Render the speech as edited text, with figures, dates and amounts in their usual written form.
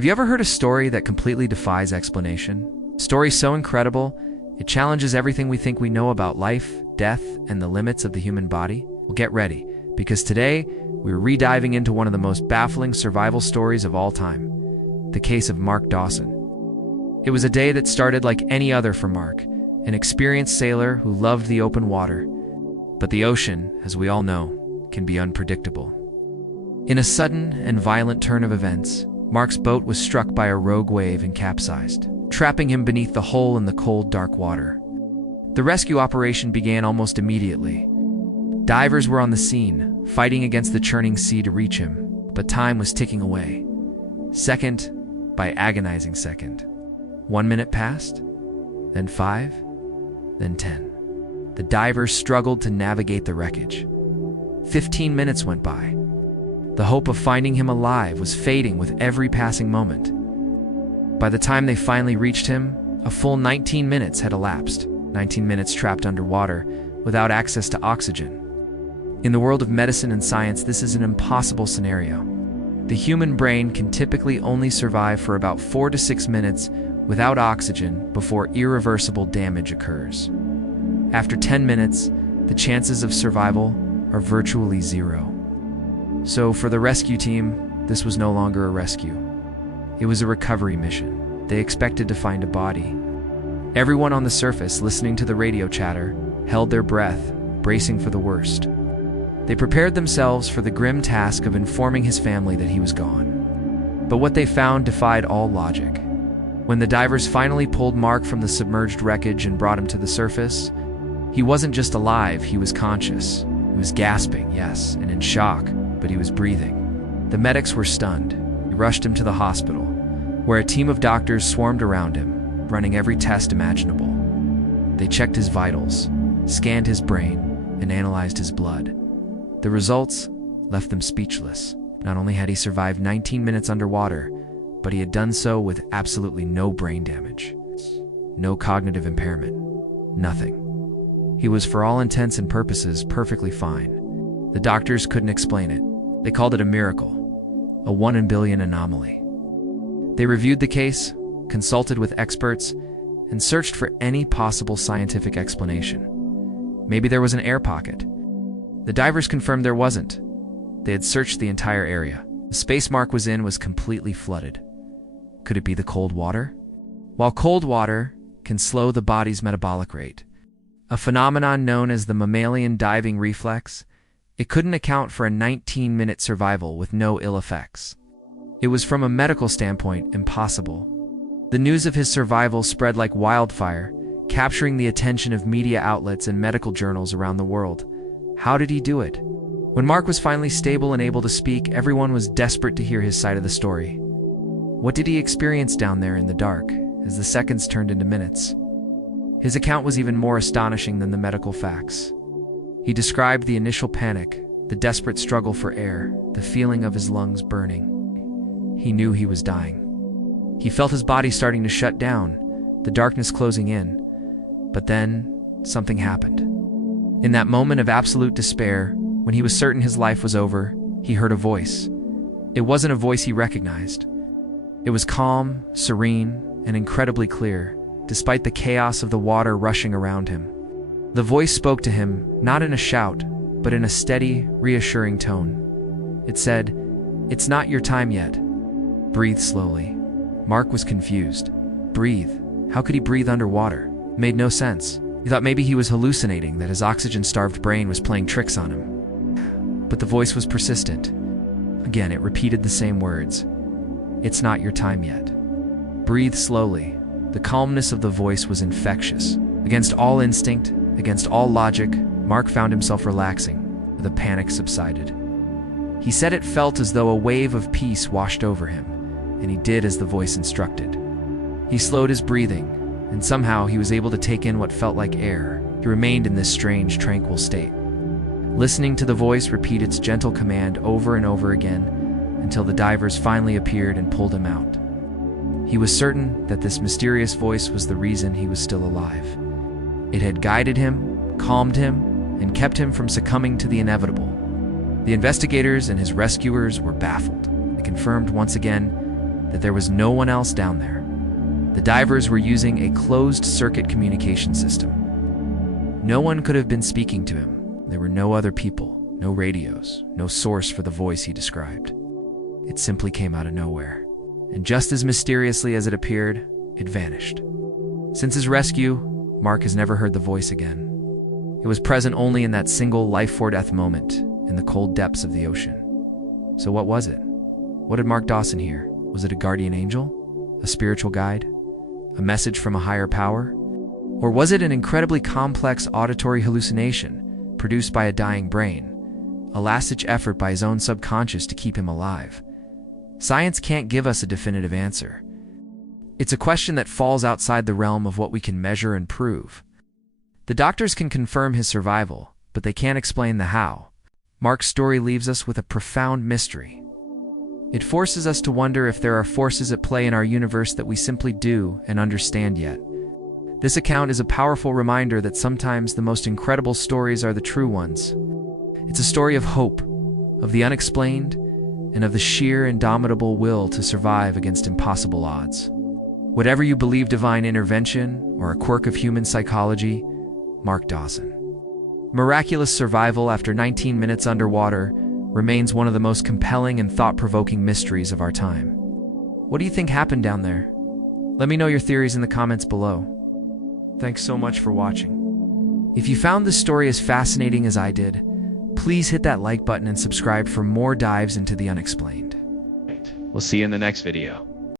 Have you ever heard a story that completely defies explanation? A story so incredible, it challenges everything we think we know about life, death, and the limits of the human body? Well, get ready, because today, we're rediving into one of the most baffling survival stories of all time, the case of Mark Dawson. It was a day that started like any other for Mark, an experienced sailor who loved the open water. But the ocean, as we all know, can be unpredictable. In a sudden and violent turn of events, Mark's boat was struck by a rogue wave and capsized, trapping him beneath the hole in the cold, dark water. The rescue operation began almost immediately. Divers were on the scene, fighting against the churning sea to reach him, but time was ticking away. Second by agonizing second. 1 minute passed, then 5, then 10. The divers struggled to navigate the wreckage. 15 minutes went by. The hope of finding him alive was fading with every passing moment. By the time they finally reached him, a full 19 minutes had elapsed. 19 minutes trapped underwater, without access to oxygen. In the world of medicine and science, this is an impossible scenario. The human brain can typically only survive for about 4 to 6 minutes without oxygen before irreversible damage occurs. After 10 minutes, the chances of survival are virtually zero. So for the rescue team, this was no longer a rescue. It was a recovery mission. They expected to find a body. Everyone on the surface, listening to the radio chatter, held their breath, bracing for the worst. They prepared themselves for the grim task of informing his family that he was gone. But what they found defied all logic. When the divers finally pulled Mark from the submerged wreckage and brought him to the surface, he wasn't just alive, he was conscious. He was gasping, yes, and in shock, but he was breathing. The medics were stunned. They rushed him to the hospital, where a team of doctors swarmed around him, running every test imaginable. They checked his vitals, scanned his brain, and analyzed his blood. The results left them speechless. Not only had he survived 19 minutes underwater, but he had done so with absolutely no brain damage. No cognitive impairment. Nothing. He was, for all intents and purposes, perfectly fine. The doctors couldn't explain it. They called it a miracle, a 1 in a billion anomaly. They reviewed the case, consulted with experts, and searched for any possible scientific explanation. Maybe there was an air pocket. The divers confirmed there wasn't. They had searched the entire area. The space Mark was in was completely flooded. Could it be the cold water? While cold water can slow the body's metabolic rate, a phenomenon known as the mammalian diving reflex, it couldn't account for a 19-minute survival with no ill effects. It was, from a medical standpoint, impossible. The news of his survival spread like wildfire, capturing the attention of media outlets and medical journals around the world. How did he do it? When Mark was finally stable and able to speak, everyone was desperate to hear his side of the story. What did he experience down there in the dark, as the seconds turned into minutes? His account was even more astonishing than the medical facts. He described the initial panic, the desperate struggle for air, the feeling of his lungs burning. He knew he was dying. He felt his body starting to shut down, the darkness closing in. But then, something happened. In that moment of absolute despair, when he was certain his life was over, he heard a voice. It wasn't a voice he recognized. It was calm, serene, and incredibly clear, despite the chaos of the water rushing around him. The voice spoke to him, not in a shout, but in a steady, reassuring tone. It said, "It's not your time yet. Breathe slowly." Mark was confused. Breathe? How could he breathe underwater? It made no sense. He thought maybe he was hallucinating, that his oxygen-starved brain was playing tricks on him. But the voice was persistent. Again, it repeated the same words. "It's not your time yet. Breathe slowly." The calmness of the voice was infectious. Against all instinct, against all logic, Mark found himself relaxing. The panic subsided. He said it felt as though a wave of peace washed over him, and he did as the voice instructed. He slowed his breathing, and somehow he was able to take in what felt like air. He remained in this strange, tranquil state, listening to the voice repeat its gentle command over and over again until the divers finally appeared and pulled him out. He was certain that this mysterious voice was the reason he was still alive. It had guided him, calmed him, and kept him from succumbing to the inevitable. The investigators and his rescuers were baffled. They confirmed once again that there was no one else down there. The divers were using a closed-circuit communication system. No one could have been speaking to him. There were no other people, no radios, no source for the voice he described. It simply came out of nowhere. And just as mysteriously as it appeared, it vanished. Since his rescue, Mark has never heard the voice again. It was present only in that single life-or-death moment in the cold depths of the ocean. So what was it? What did Mark Dawson hear? Was it a guardian angel? A spiritual guide? A message from a higher power? Or was it an incredibly complex auditory hallucination produced by a dying brain, a last-ditch effort by his own subconscious to keep him alive? Science can't give us a definitive answer. It's a question that falls outside the realm of what we can measure and prove. The doctors can confirm his survival, but they can't explain the how. Mark's story leaves us with a profound mystery. It forces us to wonder if there are forces at play in our universe that we simply do and understand yet. This account is a powerful reminder that sometimes the most incredible stories are the true ones. It's a story of hope, of the unexplained, and of the sheer indomitable will to survive against impossible odds. Whatever you believe divine intervention or a quirk of human psychology, Mark Dawson. Miraculous survival after 19 minutes underwater remains one of the most compelling and thought-provoking mysteries of our time. What do you think happened down there? Let me know your theories in the comments below. Thanks so much for watching. If you found this story as fascinating as I did, please hit that like button and subscribe for more dives into the unexplained. We'll see you in the next video.